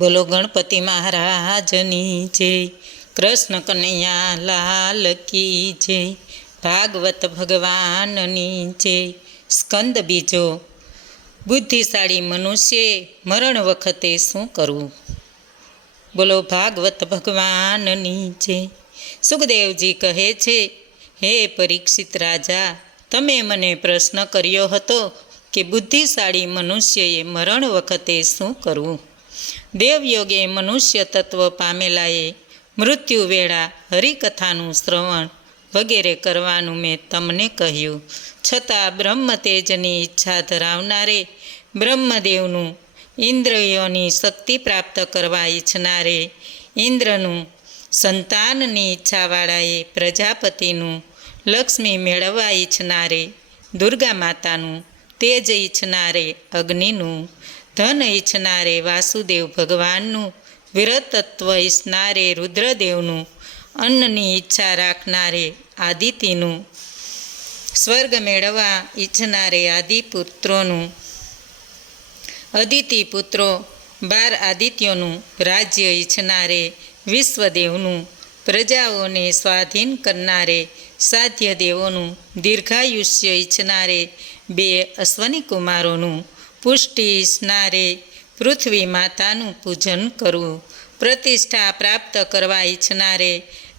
બોલો ગણપતિ મહારાજની જય, કૃષ્ણ કનૈયા લાલ કી જય, ભાગવત ભગવાનની જય. સ્કંદ બીજો. બુદ્ધિશાળી મનુષ્યે મરણ વખતે શું કરવું? બોલો ભાગવત ભગવાનની જય. સુખદેવજી કહે છે, હે પરીક્ષિત રાજા, તમે મને પ્રશ્ન કર્યો હતો કે બુદ્ધિશાળી મનુષ્યએ મરણ વખતે શું કરવું? દેવયોગે મનુષ્ય તત્વ પામેલાએ મૃત્યુ વેળા હરિકથાનું શ્રવણ વગેરે કરવાનું મેં તમને કહ્યું. છતાં બ્રહ્મ તેજની ઈચ્છા ધરાવનારે, બ્રહ્મદેવનું, ઇન્દ્રિયોની શક્તિ પ્રાપ્ત કરવા ઈચ્છનારે, ઇન્દ્રનું, સંતાનની ઈચ્છાવાળાએ પ્રજાપતિનું, લક્ષ્મી મેળવવા ઈચ્છનારે દુર્ગા માતાનું, તેજ ઈચ્છનારે અગ્નિનું, ધન ઈચ્છનારે વાસુદેવ ભગવાનનું, વીરતત્વ ઈચ્છનારે રુદ્રદેવનું, અન્નની ઈચ્છા રાખનારે આદિતિનું, સ્વર્ગ મેળવવા ઈચ્છનારે આદિપુત્રોનું, અદિતિ પુત્રો 12 આદિત્યોનું, રાજ્ય ઈચ્છનારે વિશ્વદેવનું, પ્રજાઓને સ્વાધીન કરનારે સાધ્ય દેવોનું, દીર્ઘાયુષ્ય ઈચ્છનારે 2 અશ્વની કુમારોનું, પુષ્ટિ ઈચ્છનારે પૃથ્વી માતાનું પૂજન કરવું, પ્રતિષ્ઠા પ્રાપ્ત કરવા ઈચ્છનારે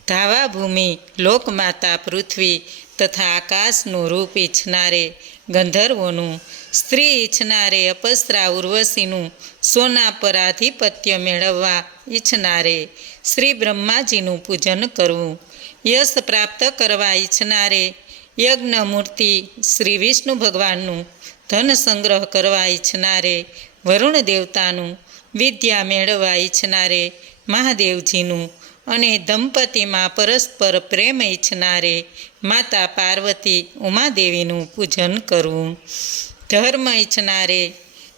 ધાવાભૂમિ, લોકમાતા પૃથ્વી તથા આકાશનું રૂપ ઈચ્છનારે ગંધર્વોનું, સ્ત્રી ઈચ્છનારે અપસરા ઉર્વશીનું, સોના પર આધિપત્ય મેળવવા ઈચ્છનારે શ્રી બ્રહ્માજીનું પૂજન કરવું, યશ પ્રાપ્ત કરવા ઈચ્છનારે યજ્ઞમૂર્તિ શ્રી વિષ્ણુ ભગવાનનું, ધન સંગ્રહ કરવા ઈચ્છનારે વરુણ દેવતાનું, વિદ્યા મેળવવા ઈચ્છનારે મહાદેવજીનું, અને દંપતીમાં પરસ્પર પ્રેમ ઈચ્છનારે માતા પાર્વતી ઉમાદેવીનું પૂજન કરવું, ધર્મ ઈચ્છનારે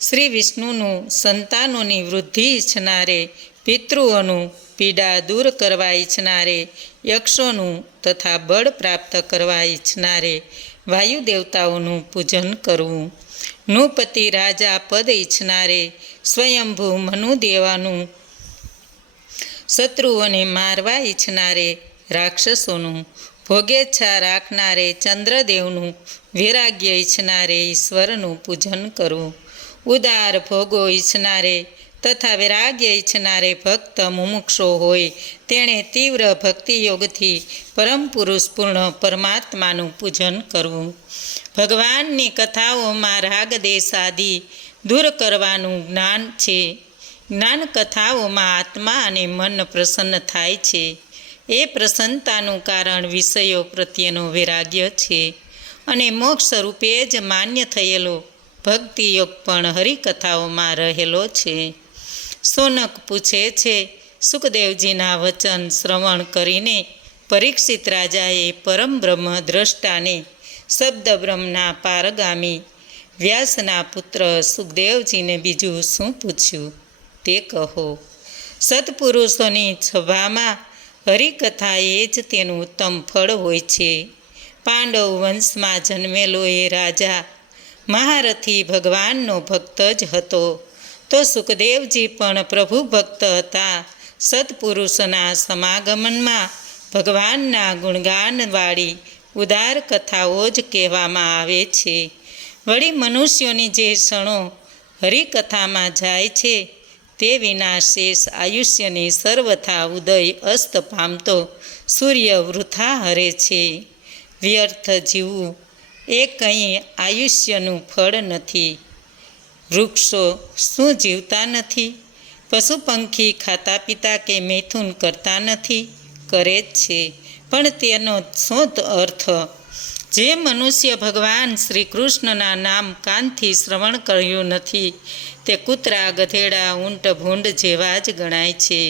શ્રી વિષ્ણુનું, સંતાનોની વૃદ્ધિ ઈચ્છનારે પિતૃઓનું, પીડા દૂર કરવા ઈચ્છનારે યક્ષોનું તથા બળ પ્રાપ્ત કરવા ઈચ્છનારે વાયુ દેવતાઓનું પૂજન કરવું, નૃપતિ રાજા પદ ઈચ્છનારે સ્વયંભૂ મનુદેવાનું, શત્રુઓને મારવા ઈચ્છનારે રાક્ષસોનું, ભોગેચ્છા રાખનારે ચંદ્રદેવનું, વૈરાગ્ય ઈચ્છનારે ઈશ્વરનું પૂજન કરવું, ઉદાર ભોગો ઈચ્છનારે તથા વૈરાગ્ય ઈચ્છનારે ભક્ત મુમુક્ષો હોય તેણે તીવ્ર ભક્તિયોગથી પરમ પુરુષ પૂર્ણ પરમાત્માનું પૂજન કરવું. ભગવાનની કથાઓમાં રાગદેશ આદિ દૂર કરવાનું જ્ઞાન છે. જ્ઞાન કથાઓમાં આત્મા અને મન પ્રસન્ન થાય છે. એ પ્રસન્નતાનું કારણ વિષયો પ્રત્યેનો વૈરાગ્ય છે. અને મોક્ષ રૂપે જ માન્ય થયેલો ભક્તિયોગ પણ હરિકથાઓમાં રહેલો છે. સોનક પૂછે છે, સુખદેવજીના વચન શ્રવણ કરીને પરીક્ષિત રાજાએ પરમ બ્રહ્મ દ્રષ્ટાને, શબ્દ બ્રહ્મના પારગામી વ્યાસના પુત્ર સુખદેવજીને બીજું શું પૂછ્યું તે કહો. સત્પુરુષોની સભામાં હરિકથા એ જ તેનું ઉત્તમ ફળ હોય છે. પાંડવ વંશમાં જન્મેલો એ રાજા મહારથી ભગવાનનો ભક્ત જ હતો. તો સુખદેવજી પણ પ્રભુ ભક્ત હતા. સત્પુરુષોના સમાગમનમાં ભગવાનના ગુણગાનવાળી ઉદાર કથાઓ જ કહેવામાં આવે છે. વળી મનુષ્યોની જે ક્ષણો હરિકથામાં જાય છે તે વિના શેષ આયુષ્યની સર્વથા ઉદય અસ્ત પામતો સૂર્ય વૃથા હરે છે. વ્યર્થ જીવવું એ કંઈ આયુષ્યનું ફળ નથી. વૃક્ષો શું જીવતા નથી? પશુ પંખી ખાતા પીતા કે મૈથુન કરતા નથી? કરે જ છે, પણ તેનો શું અર્થ? જે મનુષ્ય ભગવાન શ્રી કૃષ્ણના નામ કાનથી શ્રવણ કર્યું નથી તે કૂતરા, ગધેડા, ઊંટ, ભૂંડ જેવા જ ગણાય છે.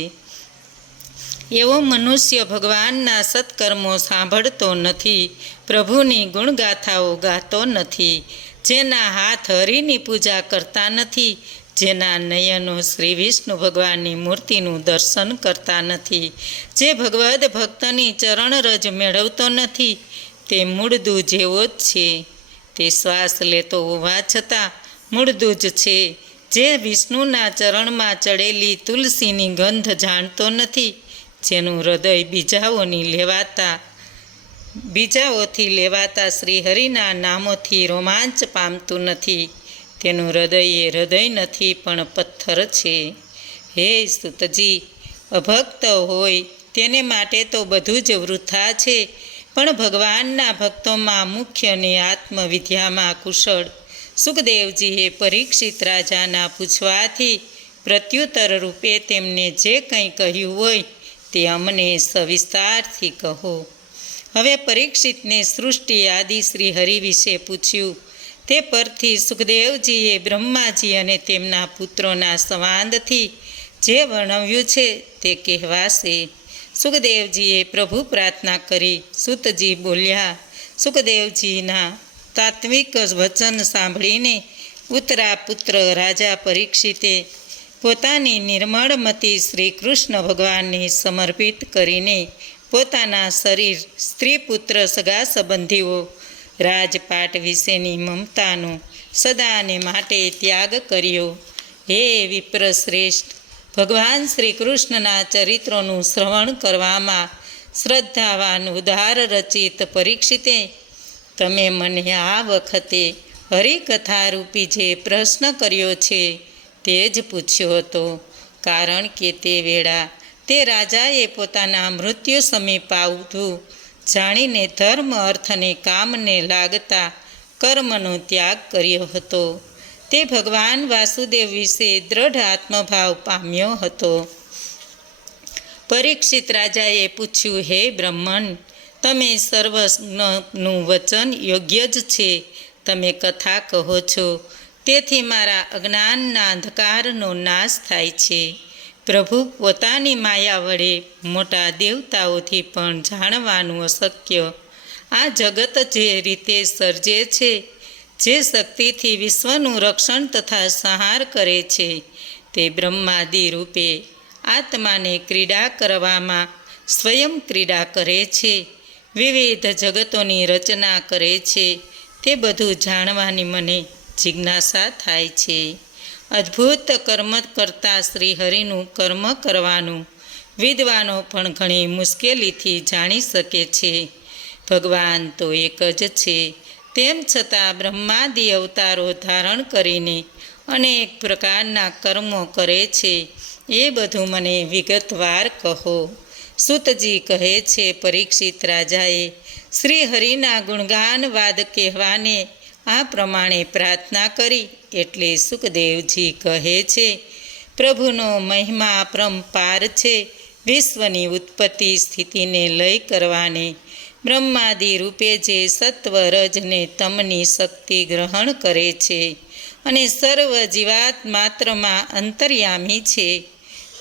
એવો મનુષ્ય ભગવાનના સત્કર્મો સાંભળતો નથી, પ્રભુની ગુણગાથાઓ ગાતો નથી, જેના હાથ હરિની પૂજા કરતા નથી, જેના નયનો શ્રી વિષ્ણુ ભગવાનની મૂર્તિનું દર્શન કરતા નથી, જે ભગવદ ભક્તની ચરણરજ મેળવતો નથી, તે મૂળદૂ જેવો જ છે. તે શ્વાસ લેતો હોવા છતાં મૂળદૂ જ છે. જે વિષ્ણુના ચરણમાં ચડેલી તુલસીની ગંધ જાણતો નથી, જેનું હૃદય બીજાઓથી લેવાતા શ્રીહરિના નામોથી રોમાંચ પામતું નથી, તેનું હૃદય એ હૃદય નથી પણ પથ્થર છે. હે સૂતજી, અભક્ત હોય તેને માટે તો બધું જ વૃથા છે, પણ ભગવાનના ભક્તોમાં મુખ્યને આત્મવિદ્યામાં કુશળ સુખદેવજીએ પરીક્ષિત રાજાના પૂછવાથી પ્રત્યુત્તર રૂપે તેમને જે કંઈ કહ્યું હોય તે અમને સવિસ્તારથી કહો. હવે પરીક્ષિતને સૃષ્ટિ આદિ શ્રી હરિ વિશે પૂછ્યું. તે પરથી સુખદેવજીએ બ્રહ્માજી અને તેમના પુત્રોના સંવાદથી જે વર્ણવ્યું છે તે કહેવાશે. સુખદેવજીએ પ્રભુ પ્રાર્થના કરી. સૂતજી બોલ્યા. સુખદેવજીના તાત્વિક વચન સાંભળીને ઉત્તરા પુત્ર રાજા પરીક્ષિતે પોતાની નિર્મળમતી શ્રી કૃષ્ણ ભગવાનને સમર્પિત કરીને પોતાના શરીર, સ્ત્રી, પુત્ર, સગા સંબંધીઓ, રાજપાટ વિશેની મમતાનો સદાને માટે ત્યાગ કર્યો. હે વિપ્રશ્રેષ્ઠ, ભગવાન શ્રી કૃષ્ણના ચરિત્રોનું શ્રવણ કરવામાં શ્રદ્ધાવાન ઉદાર રચિત પરીક્ષિતે, તમે મને આ વખતે હરિકથારૂપી જે પ્રશ્ન કર્યો છે તે જ પૂછ્યો હતો, કારણ કે તે વેળા તે રાજાએ પોતાના મૃત્યુ સમીપ આવતું જાણીને ધર્મ, અર્થ અને કામને લાગતા કર્મનો ત્યાગ કર્યો હતો. તે ભગવાન વાસુદેવ વિશે દ્રઢ આત્મભાવ પામ્યો હતો. પરીક્ષિત રાજાએ પૂછ્યું, હે બ્રહ્મણ, તમે સર્વજ્ઞનું વચન યોગ્ય જ છે. તમે કથા કહો છો તેથી મારા અજ્ઞાનના અંધકારનો નાશ થાય છે. પ્રભુ પોતાની માયા વડે મોટા દેવતાઓથી પણ જાણવાનું અશક્ય આ જગત જે રીતે સર્જે છે, જે શક્તિથી વિશ્વનું રક્ષણ તથા સંહાર કરે છે, તે બ્રહ્માદિ રૂપે આત્માને ક્રીડા કરવામાં સ્વયં ક્રીડા કરે છે, વિવિધ જગતોની રચના કરે છે, તે બધું જાણવાની મને જિજ્ઞાસા થાય છે. અદ્ભુત કર્મ કરતા શ્રીહરિનું કર્મ કરવાનું વિદ્વાનો પણ ઘણી મુશ્કેલીથી જાણી શકે છે. ભગવાન તો એક જ છે, તેમ છતાં બ્રહ્માદિ અવતારો ધારણ કરીને અનેક પ્રકારના કર્મો કરે છે, એ બધું મને વિગતવાર કહો. સૂતજી કહે છે, પરીક્ષિત રાજાએ શ્રીહરિના ગુણગાનવાદ કહેવાને આ પ્રમાણે પ્રાર્થના કરી. એટલે સુખદેવજી કહે છે, પ્રભુનો મહિમા અપરંપાર છે. વિશ્વની ઉત્પત્તિ સ્થિતિને લય કરવાને બ્રહ્માદિ રૂપે જે સત્વ, રજ ને તમની શક્તિ ગ્રહણ કરે છે અને સર્વ જીવાત માત્રમાં અંતર્યામી છે,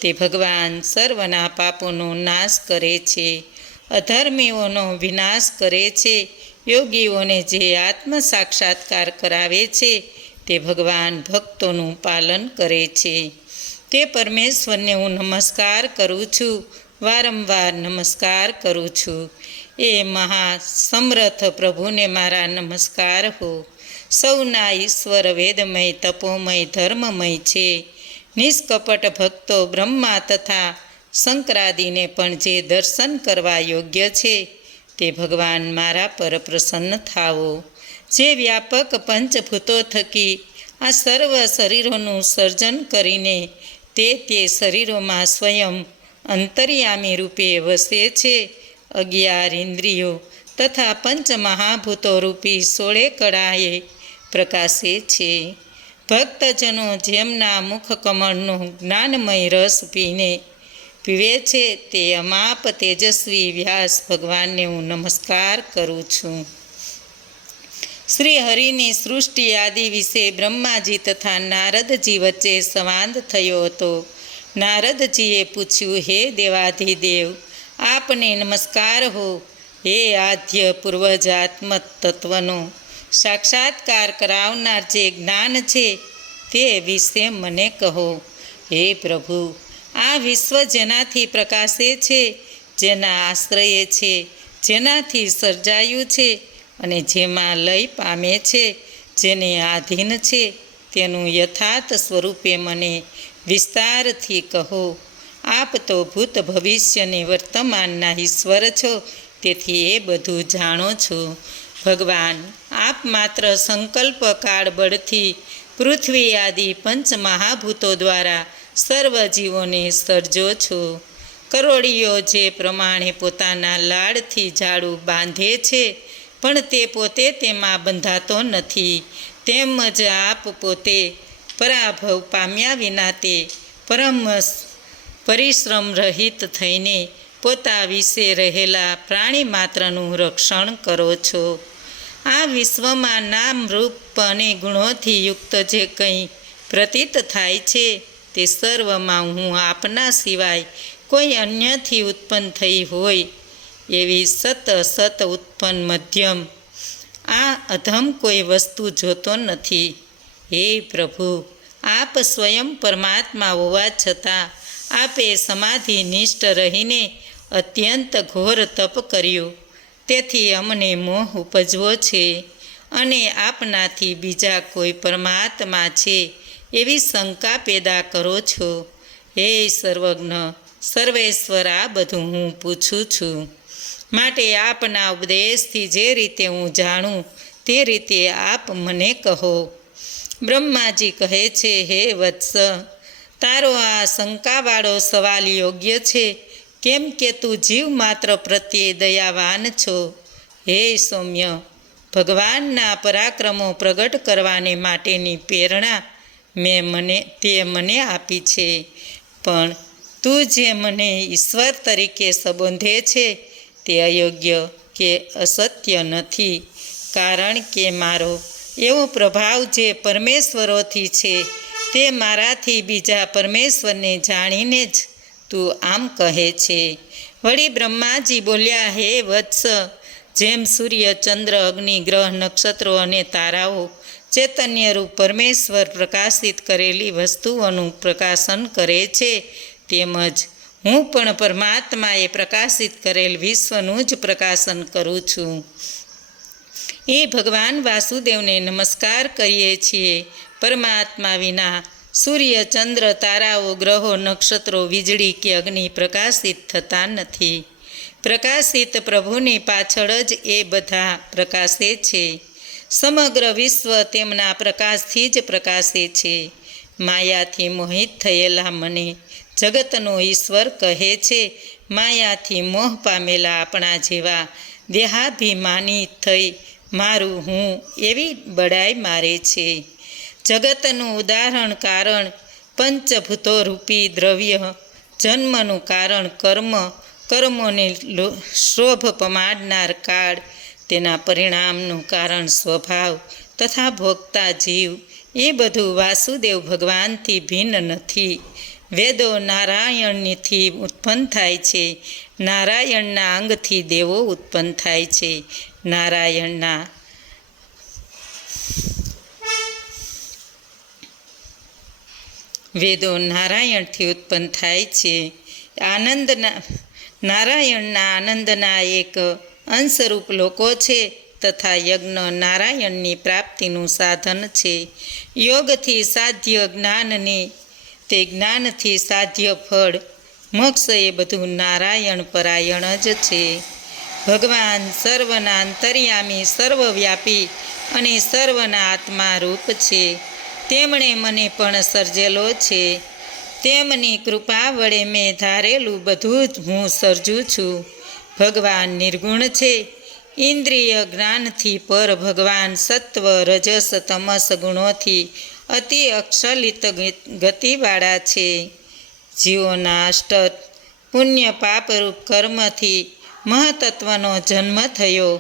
તે ભગવાન સર્વના પાપોનો નાશ કરે છે, અધર્મીઓનો વિનાશ કરે છે, યોગીઓને જે આત્મ સાક્ષાત્કાર કરાવે છે, તે ભગવાન ભક્તોનું પાલન કરે છે. તે પરમેશ્વરને હું નમસ્કાર કરું છું, વારંવાર નમસ્કાર કરું છું. એ મહાસમર્થ પ્રભુને મારા નમસ્કાર હો. સૌના ઈશ્વર વેદમય, તપોમય, ધર્મમય છે. નિષ્કપટ ભક્તો બ્રહ્મા તથા શંકરાદિને પણ જે દર્શન કરવા યોગ્ય છે, તે ભગવાન મારા પર પ્રસન્ન થાવો. જે વ્યાપક પંચભૂતો થકી આ સર્વ શરીરોનું સર્જન કરીને તે શરીરોમાં સ્વયં અંતર્યામી રૂપે વસે છે, 11 ઇન્દ્રિયો તથા પંચમહાભૂતો રૂપી 16 કળાએ પ્રકાશે છે. ભક્તજનો જેમના મુખકમળનો જ્ઞાનમય રસ પીવે છે, તે અમાપ તેજસ્વી વ્યાસ ભગવાનને હું નમસ્કાર કરું છું. શ્રી હરિની સૃષ્ટિ આદિ વિશે બ્રહ્માજી તથા નારદજી વચ્ચે સંવાદ થયો હતો. નારદજીએ પૂછ્યું, હે દેવાધિદેવ, આપને નમસ્કાર હો. હે આદ્ય પૂર્વજ આત્મ તત્વનો સાક્ષાત્કાર કરાવનાર જે જ્ઞાન છે તે વિશે મને કહો. હે પ્રભુ, આ વિશ્વ જેનાથી પ્રકાશે છે, જેના આશ્રયે છે, જેનાથી સર્જાયું છે અને જેમાં લય પામે છે, જેને આધીન છે, તેનું યથાર્થ સ્વરૂપે મને વિસ્તારથી કહો. આપ તો ભૂત ભવિષ્ય ને વર્તમાનના ઈશ્વર છો, તેથી એ બધું જાણો છો. ભગવાન, આપ માત્ર સંકલ્પ કાળ બળથી પૃથ્વી આદિ પંચ મહાભૂતો દ્વારા સર્વ જીવોને સર્જો છો. કરોડિયો જે પ્રમાણે પોતાના લાડથી જાડું બાંધે છે, પણ તે પોતે તેમાં બંધાતો નથી, તેમજ આપ પોતે પરાભવ પામ્યા વિના તે પરમ પરિશ્રમ રહિત થઈને પોતા વિશે રહેલા પ્રાણી માત્રનું રક્ષણ કરો છો. આ વિશ્વમાં નામ રૂપ અને ગુણોથી યુક્ત જે કંઈ પ્રતીત થાય છે, તે સર્વમાં હું આપના સિવાય કોઈ અન્યથી ઉત્પન્ન થઈ હોય એવી સત ઉત્પન્ન મધ્યમ આ અધમ કોઈ વસ્તુ જોતો નથી. હે પ્રભુ, આપ સ્વયં પરમાત્મા હોવા છતાં આપે સમાધિનિષ્ઠ રહીને અત્યંત ઘોર તપ કર્યું, તેથી અમને મોહ ઉપજવો છે અને આપનાથી બીજા કોઈ પરમાત્મા છે એવી શંકા પેદા કરો છો. હે સર્વજ્ઞ સર્વેશ્વર, આ બધું હું પૂછું છું, માટે આપના ઉપદેશથી જે રીતે હું જાણું તે રીતે આપ મને કહો. બ્રહ્માજી કહે છે, હે વત્સ, તારો આ શંકાવાળો સવાલ યોગ્ય છે, કેમ કે તું જીવ માત્ર પ્રત્યે દયાવાન છો. હે સૌમ્ય, ભગવાનના પરાક્રમો પ્રગટ કરવાને માટેની પ્રેરણા તે મને આપી છે, પણ તું જે મને ઈશ્વર તરીકે સંબોધે છે તે અયોગ્ય કે અસત્ય નથી, કારણ કે મારો એવો પ્રભાવ જે પરમેશ્વરોથી છે તે મારાથી બીજા પરમેશ્વરને જાણીને જ તું આમ કહે છે. વળી બ્રહ્માજી બોલ્યા, હે વત્સ, જેમ સૂર્ય, ચંદ્ર, અગ્નિ, ગ્રહ, નક્ષત્રો અને તારાઓ ચૈતન્યરૂપ પરમેશ્વર પ્રકાશિત કરેલી વસ્તુઓનું પ્રકાશન કરે છે, તેમજ હું પણ પરમાત્માએ પ્રકાશિત કરેલ વિશ્વનું જ પ્રકાશન કરું છું. એ ભગવાન વાસુદેવને નમસ્કાર કરીએ છીએ. પરમાત્મા વિના સૂર્ય, ચંદ્ર, તારાઓ, ગ્રહો, નક્ષત્રો, વીજળી કે અગ્નિ પ્રકાશિત થતા નથી. પ્રકાશિત પ્રભુની પાછળ જ એ બધા પ્રકાશે છે. સમગ્ર વિશ્વ તેમના પ્રકાશથી જ પ્રકાશે છે. માયાથી મોહિત થયેલા મને જગતનો ઈશ્વર કહે છે. માયાથી મોહ પામેલા આપણા જેવા દેહાભિમાની થઈ મારું હું એવી બડાઈ મારે છે. જગતનું ઉદાહરણ કારણ પંચભૂતો રૂપી દ્રવ્ય, જન્મનું કારણ કર્મ, કર્મોને શોભ પમાડનાર કાળ, તેના પરિણામનું કારણ સ્વભાવ તથા ભોગતા જીવ, એ બધું વાસુદેવ ભગવાનથી ભિન્ન નથી. વેદો નારાયણથી ઉત્પન્ન થાય છે. નારાયણના અંગથી દેવો ઉત્પન્ન થાય છે. વેદો નારાયણથી ઉત્પન્ન થાય છે. નારાયણના આનંદના એક અંશરૂપ લોકો છે, તથા યજ્ઞ નારાયણની પ્રાપ્તિનું સાધન છે. યોગથી સાધ્ય જ્ઞાનને, તે જ્ઞાનથી સાધ્ય ફળ, મોક્ષ, એ બધું નારાયણ પરાયણ જ છે. ભગવાન સર્વના અંતર્યામી, સર્વવ્યાપી અને સર્વના આત્મા રૂપ છે. તેમણે મને પણ સર્જેલો છે. તેમની કૃપા વડે મેં ધારેલું બધું જ હું સર્જું છું. ભગવાન નિર્ગુણ છે. ઇન્દ્રિય જ્ઞાનથી પર ભગવાન સત્વ, રજસ, તમસ ગુણોથી અતિ અક્ષલિત ગતિવાળા છે. જીવોના અષ્ટ પુણ્ય પાપરૂપ કર્મથી મહતત્વનો જન્મ થયો.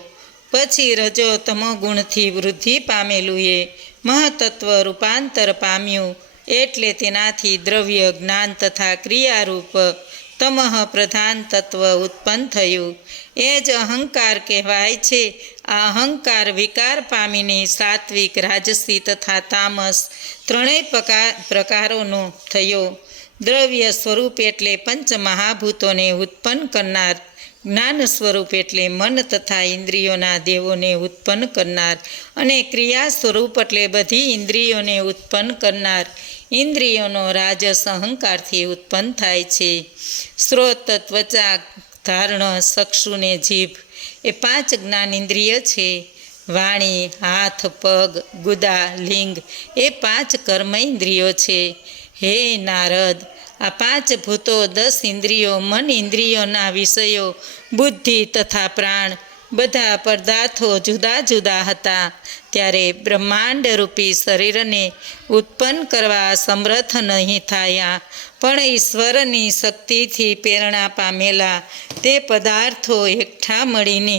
પછી રજો તમો ગુણથી વૃદ્ધિ પામેલું એ મહતત્વ રૂપાંતર પામ્યું, એટલે તેનાથી દ્રવ્ય, જ્ઞાન તથા ક્રિયારૂપ તમઃ પ્રધાન તત્વ ઉત્પન્ન થયું. એ જ અહંકાર કહેવાય છે. આ અહંકાર વિકાર પામીને સાત્વિક, રાજસી તથા તામસ ત્રણેય પ્રકારોનો થયો. દ્રવ્ય સ્વરૂપ એટલે પંચ મહાભૂતોને ઉત્પન્ન કરનાર જ્ઞાન સ્વરૂપ એટલે મન તથા ઇન્દ્રિયોના દેવોને ઉત્પન્ન કરનાર, અને ક્રિયા સ્વરૂપ એટલે બધી ઇન્દ્રિયોને ઉત્પન્ન કરનાર. ઇન્દ્રિયોનો રાજસ અહંકારથી ઉત્પન્ન થાય છે. શ્રોત, ત્વચા, ધારણ, ચક્ષુ ને જીભ એ 5 જ્ઞાનેન્દ્રિય છે. વાણી, હાથ, પગ, ગુદા, લિંગ એ 5 કર્મેન્દ્રિયો છે. હે નારદ, આ 5 ભૂતો, 10 ઇન્દ્રિયો, મન ઇન્દ્રિયોના વિષયો, બુદ્ધિ તથા પ્રાણ બધા પદાર્થો જુદા જુદા હતા, ત્યારે બ્રહ્માંડ રૂપી શરીરને ઉત્પન્ન કરવા સમર્થ નહીં થયા. પણ ઈશ્વરની શક્તિથી પ્રેરણા પામેલા તે પદાર્થો એકઠા મળીને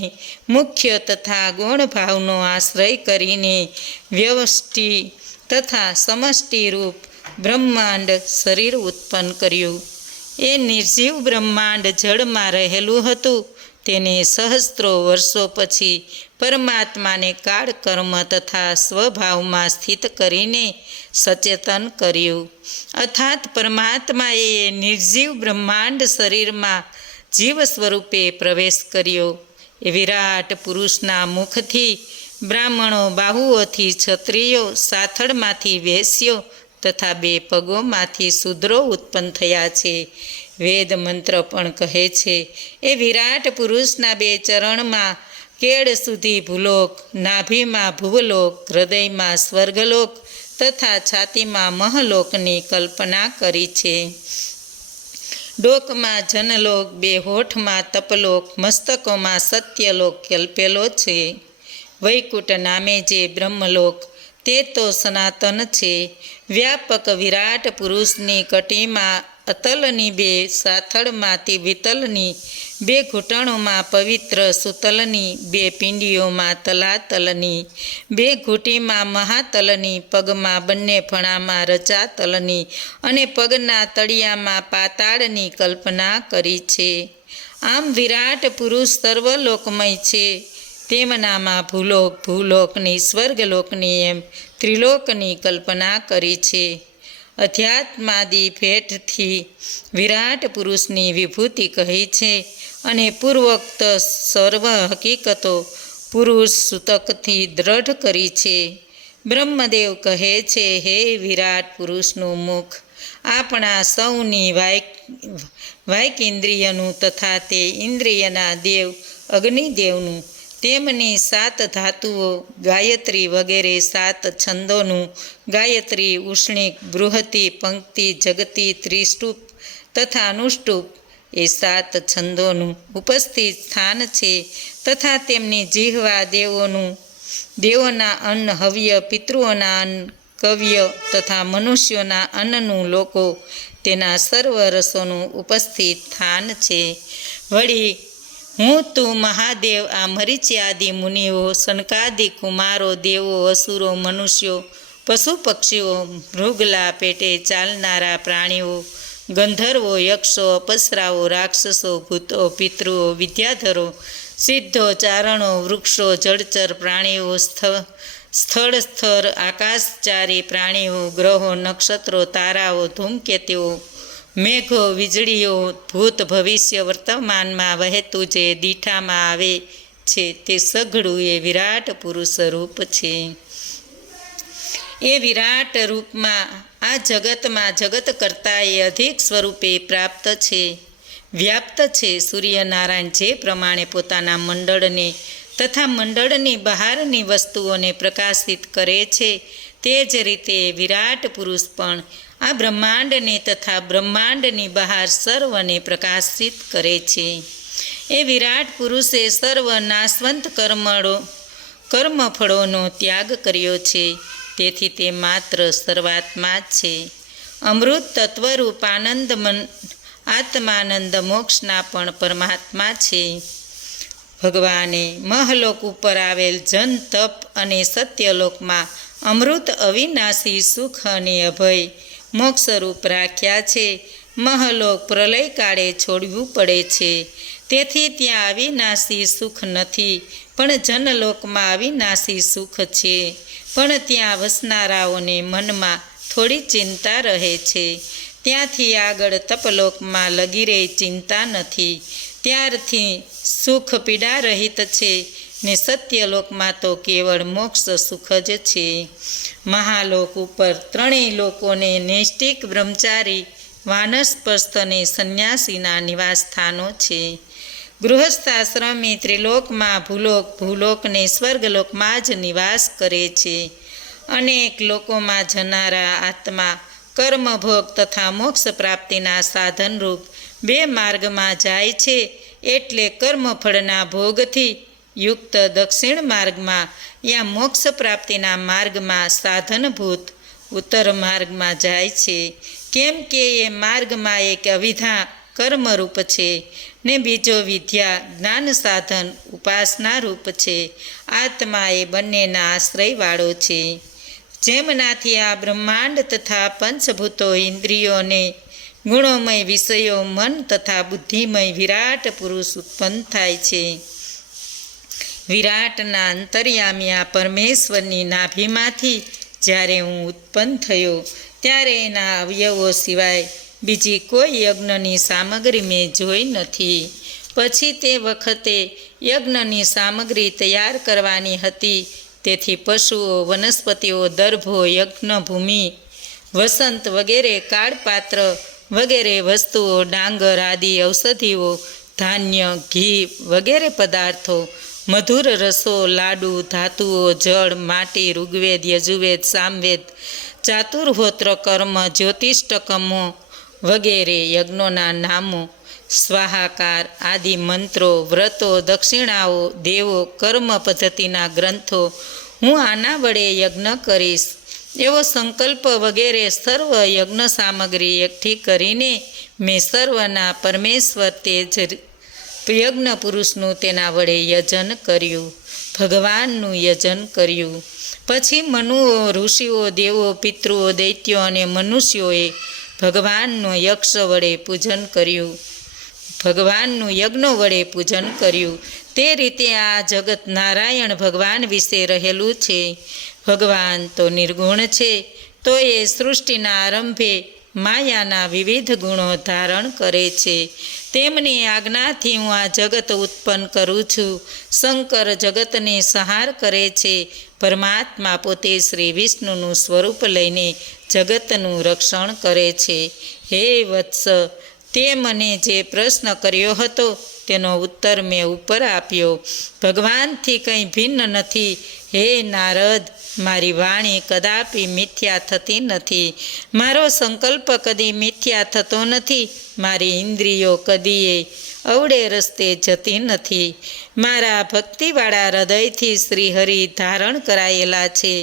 મુખ્ય તથા ગૌણ ભાવનો આશ્રય કરીને વ્યષ્ટિ તથા સમષ્ટિ રૂપ બ્રહ્માંડ શરીર ઉત્પન્ન કર્યું. એ નિર્જીવ બ્રહ્માંડ જળમાં રહેલું હતું. તેને સહસ્ત્રો વર્ષો પછી પરમાત્માને કાળ, કર્મ તથા સ્વભાવમાં સ્થિત કરીને સચેતન કર્યું. અર્થાત પરમાત્માએ નિર્જીવ બ્રહ્માંડ શરીરમાં જીવ સ્વરૂપે પ્રવેશ કર્યો. એ વિરાટ પુરુષના મુખથી બ્રાહ્મણો, બાહુઓથી ક્ષત્રિયો, સાથળમાંથી વૈશ્યો તથા 2 પગોમાંથી શૂદ્રો ઉત્પન્ન થયા છે. વેદ મંત્ર પણ કહે છે, એ વિરાટ પુરુષના 2 ચરણમાં કેળ સુધી ભૂલોક, નાભીમાં ભુવલોક, હૃદયમાં સ્વર્ગલોક તથા છાતીમાં મહલોકની કલ્પના કરી છે. ડોકમાં જનલોક, 2 હોઠમાં તપલોક, મસ્તકોમાં સત્યલોક કલ્પેલો છે. વૈકુંઠ નામે જે બ્રહ્મલોક તે તો સનાતન છે. વ્યાપક વિરાટ પુરુષની કટીમાં અતલની 2 સાથળમાંથી વિતલની, 2 ઘૂંટણોમાં પવિત્ર સુતલની, 2 પિંડીઓમાં તલાતલની, 2 ઘૂંટીમાં મહાતલની, પગમાં બંને ફણામાં રચાતલની અને પગના તળિયામાં પાતાળની કલ્પના કરી છે. આમ વિરાટ પુરુષ સર્વલોકમય છે. તેમનામાં ભૂલોક, ભૂલોકની, સ્વર્ગલોકની એમ ત્રિલોકની કલ્પના કરી છે. અધ્યાત્માદિ ભેટથી વિરાટ પુરુષની વિભૂતિ કહી છે અને પૂર્વોક્ત સર્વ હકીકતો પુરુષ સૂતકથી દ્રઢ કરી છે. બ્રહ્મદેવ કહે છે, હે વિરાટ પુરુષનું મુખ આપણા સૌની વાયક ઇન્દ્રિયનું તથા તે ઇન્દ્રિયના દેવ અગ્નિદેવનું, તેમની 7 ધાતુઓ, ગાયત્રી વગેરે 7 છંદોનું, ગાયત્રી, ઉષ્ણિક, બૃહતિ, પંક્તિ, જગતિ, ત્રિષ્ટુપ તથા અનુષ્ટુપ એ 7 છંદોનું ઉપસ્થિત સ્થાન છે. તથા તેમની જીહવા દેવોના અન્ન, હવ્ય, પિતૃઓના અન્ન, કવ્ય તથા મનુષ્યોના અન્નનું લોકો તેના સર્વ રસોનું ઉપસ્થિત સ્થાન છે. વળી હું તું મહાદેવ આ મરીચ્યાદિ મુનિઓ, સનકાદિ કુમારો, દેવો, અસુરો, મનુષ્યો, પશુ પક્ષીઓ, મૃગલા પેટે ચાલનારા પ્રાણીઓ, ગંધર્વો, યક્ષો, અપસરાઓ, રાક્ષસો, ભૂતો, પિતૃઓ, વિદ્યાધરો, સિદ્ધો, ચારણો, વૃક્ષો, જળચર પ્રાણીઓ, સ્થળ આકાશચારી પ્રાણીઓ, ગ્રહો, નક્ષત્રો, તારાઓ, ધૂમકેતુઓ, મેઘો, વીજળીઓ, ભૂત, ભવિષ્ય, વર્તમાનમાં વહેતું જે દીઠામાં આવે છે તે સઘળું એ વિરાટ પુરુષ રૂપ છે. એ વિરાટ રૂપમાં આ જગતમાં જગત કરતાં એ અધિક સ્વરૂપે પ્રાપ્ત છે, વ્યાપ્ત છે. સૂર્યનારાયણ જે પ્રમાણે પોતાના મંડળને તથા મંડળની બહારની વસ્તુઓને પ્રકાશિત કરે છે, તે જ રીતે વિરાટ પુરુષ પણ આ બ્રહ્માંડને તથા બ્રહ્માંડની બહાર સર્વને પ્રકાશિત કરે છે. એ વિરાટ પુરુષે સર્વ નાશવંત કર્મફળોનો ત્યાગ કર્યો છે. તેથી તે માત્ર સર્વાત્મા જ છે. અમૃત તત્વરૂપ આત્માનંદ મોક્ષના પણ પરમાત્મા છે. ભગવાને મહલોક ઉપર આવેલ જન, તપ અને સત્યલોકમાં અમૃત, અવિનાશી સુખ અને અભય મોક્ષરૂપ રાખ્યા છે. મહલોક પ્રલય કાળે છોડવું પડે છે. તેથી ત્યાં અવિનાશી સુખ નથી, પણ જનલોકમાં અવિનાશી સુખ છે. પણ ત્યાં વસનારાઓને મનમાં થોડી ચિંતા રહે છે. ત્યાંથી આગળ તપલોકમાં લગીરે ચિંતા નથી. ત્યારથી સુખ પીડા રહિત છે ને સત્યલોકમાં તો કેવળ મોક્ષ સુખ જ છે. મહાલોક ઉપર ત્રણેય લોકોને નૈષ્ટિક બ્રહ્મચારી વાનસ્પસ્થ સંન્યાસીના નિવાસ સ્થાનો છે. ગૃહસ્થાશ્રમી ત્રિલોકમાં ભૂલોકને સ્વર્ગલોકમાં જ નિવાસ કરે છે. અનેક લોકોમાં જનારા આત્મા કર્મભોગ તથા મોક્ષ પ્રાપ્તિના સાધનરૂપ બે માર્ગમાં જાય છે. એટલે કર્મફળના ભોગથી યુક્ત દક્ષિણ માર્ગમાં યા મોક્ષ પ્રાપ્તિના માર્ગમાં સાધનભૂત ઉત્તર માર્ગમાં જાય છે. કેમ કે એ માર્ગમાં એક અવિધા કર્મરૂપ છે ને બીજો વિદ્યા જ્ઞાન સાધન ઉપાસના રૂપ છે. આત્મા એ બંનેના આશ્રયવાળો છે. જેમનાથી આ બ્રહ્માંડ તથા પંચભૂતો ઇન્દ્રિયોને ગુણોમય વિષયો મન તથા બુદ્ધિમય વિરાટ પુરુષ ઉત્પન્ન થાય છે. વિરાટના અંતર્યામી આ પરમેશ્વરની નાભીમાંથી જ્યારે હું ઉત્પન્ન થયો ત્યારે એના અવયવો સિવાય બીજી કોઈ યજ્ઞની સામગ્રી મેં જોઈ નથી. પછી તે વખતે યજ્ઞની સામગ્રી તૈયાર કરવાની હતી. તેથી પશુઓ, વનસ્પતિઓ, દર્ભો, યજ્ઞભૂમિ, વસંત વગેરે કાળપાત્ર વગેરે વસ્તુઓ, ડાંગર આદિ ઔષધિઓ, ધાન્ય, ઘી વગેરે પદાર્થો, મધુર રસો, લાડુ, ધાતુઓ, જળ, માટી, ઋગ્વેદ, યજુર્વેદ, સામવેદ, ચાતુર્હોત્ર કર્મ, જ્યોતિષ્ટકમો વગેરે યજ્ઞોના નામો, સ્વાહાકાર આદિ મંત્રો, વ્રતો, દક્ષિણાઓ, દેવો, કર્મ પદ્ધતિના ગ્રંથો, હું આના વડે યજ્ઞ કરીશ એવો સંકલ્પ વગેરે સર્વ યજ્ઞ સામગ્રી એકઠી કરીને મેં સર્વના પરમેશ્વર તે જ યજ્ઞ પુરુષનું તેના વડે યજન કર્યું, ભગવાનનું યજન કર્યું. પછી મનુઓ, ઋષિઓ, દેવો, પિતૃઓ, દૈત્યો અને મનુષ્યોએ ભગવાનનું યક્ષ વડે પૂજન કર્યું, ભગવાનનું યજ્ઞો વડે પૂજન કર્યું. તે રીતે આ જગત નારાયણ ભગવાન વિશે રહેલું છે. ભગવાન તો નિર્ગુણ છે, તો એ સૃષ્ટિના આરંભે માયાના વિવિધ ગુણો ધારણ કરે છે. તેમની આજ્ઞાથી હું આ જગત ઉત્પન્ન કરું છું. શંકર જગતને સંહાર કરે છે. પરમાત્મા પોતે શ્રી વિષ્ણુનું સ્વરૂપ લઈને જગતનું રક્ષણ કરે છે. હે વત્સ, તે મને જે પ્રશ્ન કર્યો હતો તેનો ઉત્તર મેં ઉપર આપ્યો. ભગવાનથી કંઈ ભિન્ન નથી. હે નારદ, મારી વાણી કદાપી મિથ્યા થતી નથી. મારો સંકલ્પ કદી મિથ્યા થતો નથી. મારી ઇન્દ્રિયો કદીએ અવળે રસ્તે જતી નથી. મારા ભક્તિવાળા હૃદયથી શ્રીહરિ ધારણ કરાયેલા છે.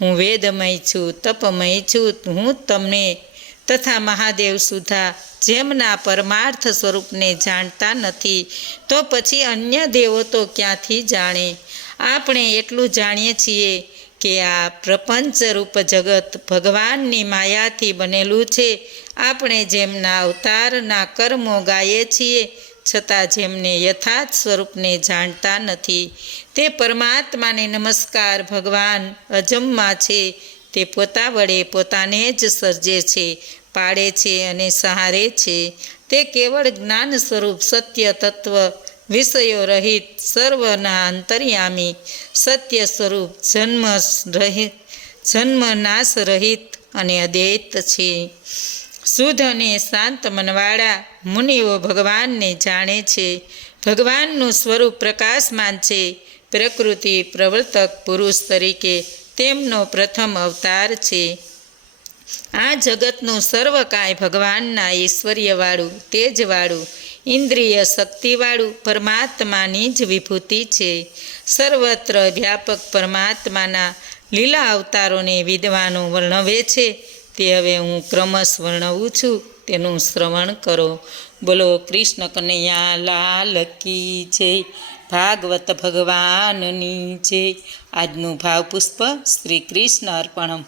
હું વેદમય છું, તપમય છું. હું તમને તથા મહાદેવ સુધા જેમના પરમાર્થ સ્વરૂપને જાણતા નથી, તો પછી અન્ય દેવો તો ક્યાંથી જાણે? આપણે એટલું જાણીએ છીએ કે આ પ્રપંચરૂપ જગત ભગવાનની માયાથી બનેલું છે. આપણે જેમના અવતારના કર્મો ગાઈએ છીએ, છતાં જેમને યથાર્થ સ્વરૂપને જાણતા નથી. તે પરમાત્માને નમસ્કાર. ભગવાન અજમ્મા છે. તે પોતા વડે પોતાને જ સર્જે છે, પાડે છે અને સહારે છે. તે કેવળ જ્ઞાન સ્વરૂપ સત્ય તત્વ, વિષયો રહિત, સર્વના અંતર્યામી, સત્ય સ્વરૂપ, જન્મ નાશ રહિત અને અદ્વૈત છે. શુદ્ધ અને શાંત મનવાળા મુનિઓ ભગવાનને જાણે છે. ભગવાનનું સ્વરૂપ પ્રકાશમાન છે. પ્રકૃતિ પ્રવર્તક પુરુષ તરીકે તેમનો પ્રથમ અવતાર છે. આ જગતનું સર્વકાય ભગવાનના ઐશ્વર્યવાળું, તેજવાળું, ઇન્દ્રિય શક્તિવાળું પરમાત્માની જ વિભૂતિ છે. સર્વત્ર વ્યાપક પરમાત્માના લીલા અવતારોને વિદ્વાનો વર્ણવે છે. તે હવે હું ક્રમશ વર્ણવું છું, તેનું શ્રવણ કરો. બોલો કૃષ્ણ કનૈયા લાલ કી જય. ભાગવત ભગવાનની જય. આજનું ભાવપુષ્પ શ્રી કૃષ્ણ અર્પણમ.